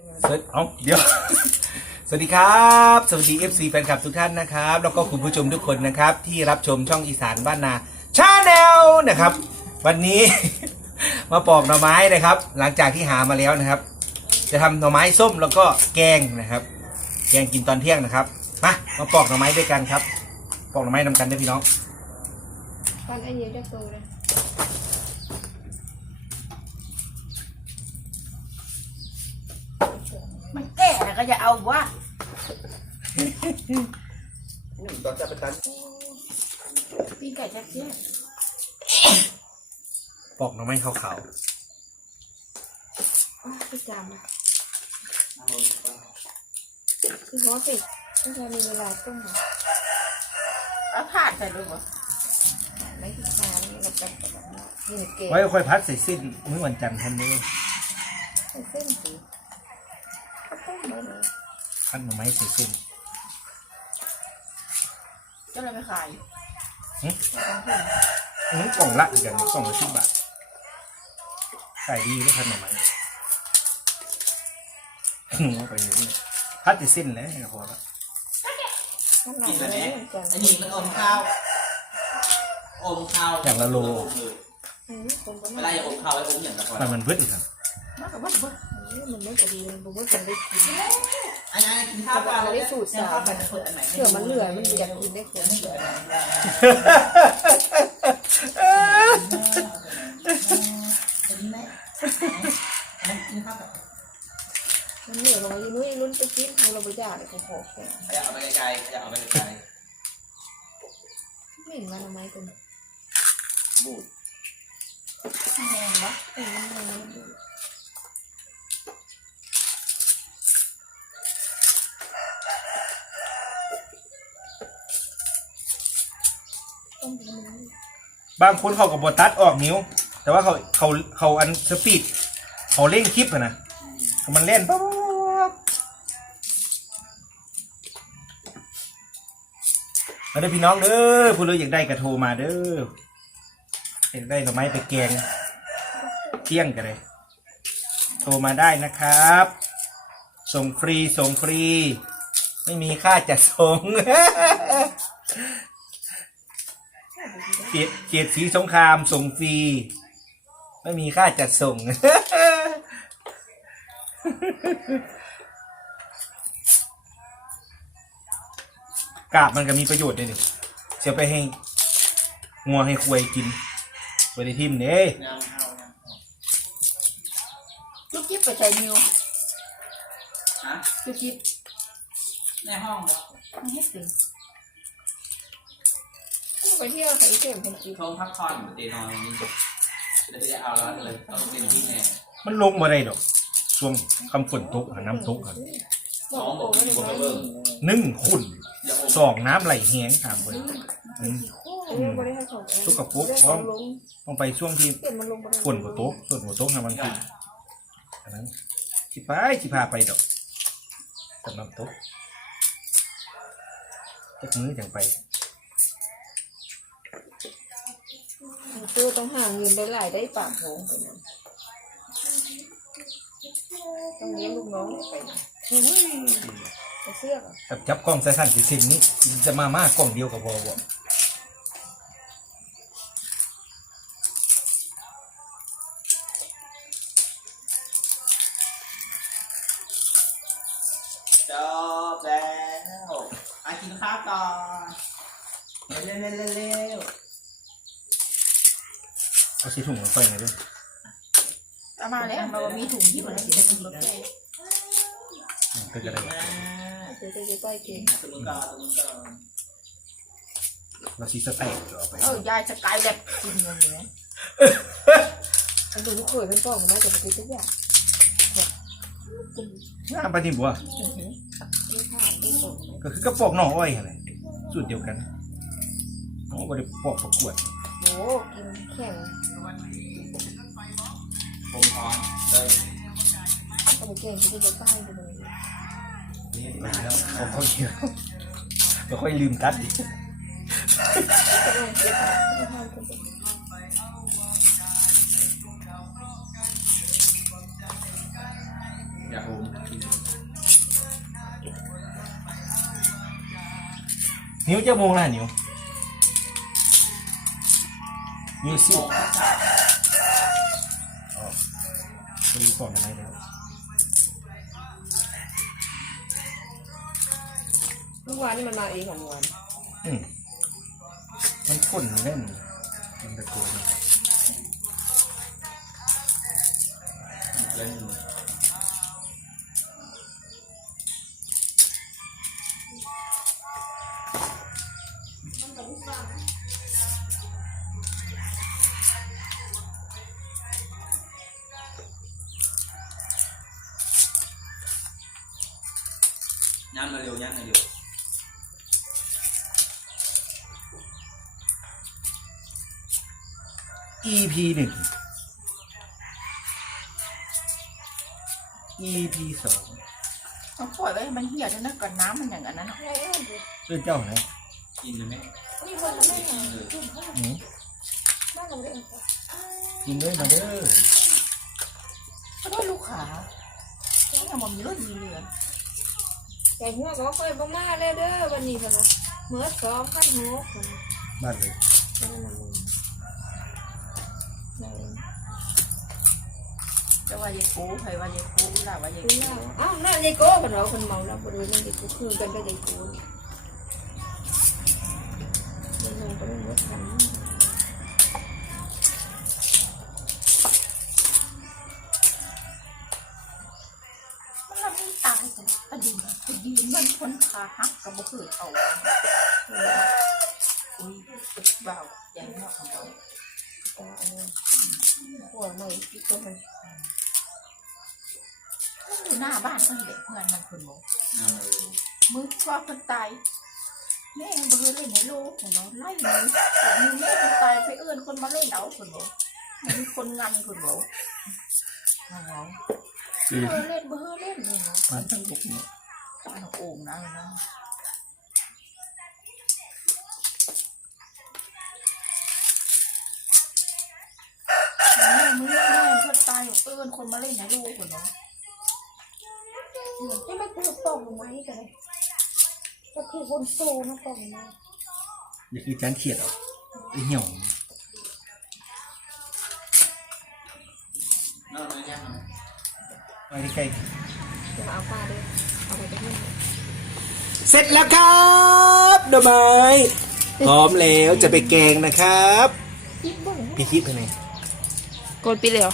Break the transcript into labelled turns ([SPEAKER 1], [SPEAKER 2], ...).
[SPEAKER 1] สวัสดีเอาเดี๋ยว สวัสดีครับ สวัสดี FC แฟนคลับทุกท่านนะครับ แล้วก็คุณผู้ชมทุกคนนะครับ ที่รับชมช่องอีสานบ้านนาชาแนลนะครับ วันนี้ มาปอกหน่อไม้นะครับ หลังจากที่หามาแล้วนะครับ จะทำหน่อไม้ส้มแล้วก็แกงนะครับ แกงกินตอนเที่ยงนะครับมามาปอกหน่อไม้ด้วยกันครับ ปอกหน่อไม้นำกันด้วยพี่น้อง
[SPEAKER 2] ฟันไอเดียวจะโตเลย
[SPEAKER 3] ก่แล้วก็จะเอาวะ
[SPEAKER 1] ตอนจะไปตัน
[SPEAKER 3] ปีนไก่จักเจี๊ยบ
[SPEAKER 1] ปอกหน่อไม้ขาว
[SPEAKER 2] พี่จามอะคือหัวสิต้องใช้มีเวลาต้มหรอ
[SPEAKER 3] เอาผาดใส่ด้วยวะ
[SPEAKER 2] ไม่ถึงจานเราไปแบบนี้นี่เก๋
[SPEAKER 1] ๆไว้ค่อยพัดใส่สิ้นมื้อวันจันทร์ทำนี้
[SPEAKER 2] เส้นสี ก็ต้มเลย
[SPEAKER 1] พัดหน่อไม้ใส่สิ้น
[SPEAKER 3] เจ้าอะไรไปขาย
[SPEAKER 1] อืมกล่องละอีกอย่างหนึ่งกล่องละสิบบาทขายดีด้วยพัดหน่อไม้อืมเอาไปเลยนี่พัดจะสิ้นแล้วพอแล้ว
[SPEAKER 2] ข้างหลังเลยเหมือนกัน
[SPEAKER 4] อันนี้มันอมข้าว อมข้าว
[SPEAKER 1] อย่างละโล
[SPEAKER 2] อืมคนก็
[SPEAKER 4] เว
[SPEAKER 2] ไม่
[SPEAKER 4] ลาจะอมข้าวไว้อมอย่างละก่อน
[SPEAKER 1] มันมันพืชอีกครับ
[SPEAKER 3] นี่
[SPEAKER 2] มันไม่พอดีมันบอกว่าจะได้กิน
[SPEAKER 4] อันนั้นกินข้าวปล่า
[SPEAKER 2] จะได้สูตรสาม
[SPEAKER 4] เผื่
[SPEAKER 2] อมันเหลือมันอยากกินได้คน
[SPEAKER 4] ไม่เหลืออันเหมกินข้าวกั
[SPEAKER 2] นเหลือลงมาอีนุ้ยลุ้นไปกินเราไปจ่ายเลยขอแค่
[SPEAKER 4] ขยับเอาไปไกลๆขยับเอาไปไกล
[SPEAKER 2] ไม่เห็นมาทำไมกัน
[SPEAKER 4] บูด
[SPEAKER 3] แมงวะ
[SPEAKER 2] เออมัน
[SPEAKER 1] บางคนเขากับบตัดออกนิ้ว แต่ว่าเขาเขาเขาอันสปีดเขาเร่งคลิปอะนะมันเล่นปั๊บมาเด้อพี่น้องเด้อผู้เลยอยากได้กระโทรมาเด้ออยากได้หน่อไม้ไปแกงเที่ยงกันเลย โทรมาได้นะครับ ส่งฟรีส่งฟรี ไม่มีค่าจัดส่ง เกียรติเกียรติสีสงครามส่งฟรี ไม่มีค่าจัดส่ง กาบมันก็มีประโยชน์ด้วยนี่เสียไปให้งัวให้ควายกินไว้ในทิมเด้
[SPEAKER 4] ยำข้าว
[SPEAKER 3] ลูกจิ๊บไปใส่นิว
[SPEAKER 4] ฮะ
[SPEAKER 3] ลูกจิ๊บ
[SPEAKER 4] ในห้องเหรอ
[SPEAKER 3] ไม่ให้ตื่น
[SPEAKER 2] ไปเที่ยวใส่เข็มคนกิน
[SPEAKER 4] เขาพักผ่อนเตนอนอย่างนี้จะได้เอาแล้วเลยต้องเต็มที่แน่
[SPEAKER 1] มันลงมาได้ดอกช่วงคำฝนตกหาน้ำตกครับ
[SPEAKER 4] สองบอกมีคนมาเบิ่ง
[SPEAKER 1] นึ่งขุ่น
[SPEAKER 4] อย่าอม
[SPEAKER 1] สองน้ำไหลแห้งถามคนอืม
[SPEAKER 2] ไม่ได้ให้ของ
[SPEAKER 1] ทุกกระปุกพร้อม
[SPEAKER 2] ลง
[SPEAKER 1] ต้องไปช่วงที่
[SPEAKER 2] เปลี่ยนมันลงไป
[SPEAKER 1] ฝนหัวโต๊ะส่วนหัวโต๊ะนะมันคืออันนั้นสิไปสิพาไปดอกสำหรับโต๊ะจักมือจังไป
[SPEAKER 2] ตัวต้องห่างเงินได้หลายได้ปากโหงไปนะต้องเลี้ยงลูกน้องไปนะไปเสื้อก่อน
[SPEAKER 1] จับจับกล้องใส่สั้นสิสินนี้จะมามากกล้องเดียวกับพอบ่
[SPEAKER 4] จบแล้วมากินข้าวก่อนเร็วเร็วเร็ว เร็ว
[SPEAKER 1] เอาสีถุงลงไปหน่อยด้วย
[SPEAKER 3] เอามาแล้วเรามีถุงที่มันจะกินแล้ว
[SPEAKER 1] ก็จะได้
[SPEAKER 4] มา
[SPEAKER 2] เดี๋ยวจะไปเก่ง
[SPEAKER 4] สมุนก่อนสมุนก่อน
[SPEAKER 1] เราซีสเต็กเอาไป
[SPEAKER 3] เออยายสกายแบบกินเงินเลย
[SPEAKER 2] อันดูลูกเขยเป็นป้องมาจะไปกินทุกอย่าง
[SPEAKER 1] งามปฏิบัว
[SPEAKER 2] ไม่ผ่านไม่ส่ง
[SPEAKER 1] ก็คือกระปอกหน่ออ้อยอะไรสูตรเดียวกันโอ้บริปอกประกวด
[SPEAKER 2] โอ้ กินแข่ง
[SPEAKER 4] ผมพร้อมเลย
[SPEAKER 2] ต้องไปเก่งที่จะใต้ไปเลย
[SPEAKER 4] นี่
[SPEAKER 1] มาแล้ว
[SPEAKER 4] แล้ว
[SPEAKER 1] เขาค่อยเดียวเราค่อยลืมตัดดิ
[SPEAKER 4] อย่าโอม
[SPEAKER 1] นิ้วจะโมงละนิ้ว มิวสิบไปดูก่อนอะไรแล้ว
[SPEAKER 2] เมื่อวานนี่มันมาเองของเมื่อวาน
[SPEAKER 1] อืมมันขุ่นเล่นมันตะโกน
[SPEAKER 4] เล่น nhăn là liều nhăn là liều
[SPEAKER 1] อีพีหนึ่ง EP สอง
[SPEAKER 3] ต้องปล่อยไว้ให้มันเหี่ยวจนนักกับน้ำมันอย่างนั้นนะ
[SPEAKER 1] เรื่องเจ้าไหน
[SPEAKER 4] in rồi mấy
[SPEAKER 2] นี่คนละไม่ไง
[SPEAKER 1] หืม
[SPEAKER 2] บ้านเราเอง
[SPEAKER 1] กินด้วยมาเด้อ
[SPEAKER 3] ก็ได้ลูกค้าเนี่ยมันมีรถมีเรือ
[SPEAKER 2] แต่หัวก็ค่อยบ่มาเลยเด้อวันนี้คนละเมื่อสองพันหกคน
[SPEAKER 1] บ้านเลย
[SPEAKER 3] จะว่าเยกูใครว่าเยกูล่ะว่าเย
[SPEAKER 2] คุณ
[SPEAKER 3] กู
[SPEAKER 2] เล่าอ้าวนั่นยายโก้คนเราคนเมาแล้วบริเวณนั้นยายโก้คือกันก็ยายโก้มันลงไปรถคัน
[SPEAKER 3] ตายแต่ก็ดีก็ดีมันคนขาหักกับบุคือเขาอุ้ยเบาอย่างนอกของเรา
[SPEAKER 2] แต่อันนี้หัวใหม่ที่ก็มัน
[SPEAKER 3] อยู่หน้าบ้านคนเด็กเพื่อนมันคนบอกมือชอบคนตายแม่เบื่อเล่นในโลกของเราไล่เลยแต่มีแม่คนตายไปเอื้อนคนมาเล่นเอาคนบอกมีคนงานคนบอกเอา
[SPEAKER 1] คือ
[SPEAKER 3] เบเล่นเบอร์ เล่นเลยเนาะ
[SPEAKER 1] บ้านตั้งลูกเนี่ย
[SPEAKER 3] เอาโอ่งนะนะแม่มือแม่คนตายเอื้อนคนมาเล่นนโลกคนเนาะ
[SPEAKER 2] ที่มันคือตกลงมานี่กันเลยก็คือคนโตมันตกลงมา
[SPEAKER 1] อย่าคือจานเขียดเหรอไอเหี่ยว
[SPEAKER 4] nó nó nhăn rồi
[SPEAKER 1] ไปใกล้
[SPEAKER 2] จะมาเอาปลาด้วยเอาไปจะให้
[SPEAKER 1] ๆเสร็จแล้วครับดอกไม้พร้อมแล้วจะไปแกงนะครับ
[SPEAKER 2] คิดบ้าง
[SPEAKER 1] พี่คิดไปไหน
[SPEAKER 2] กดไปเลยเหรอ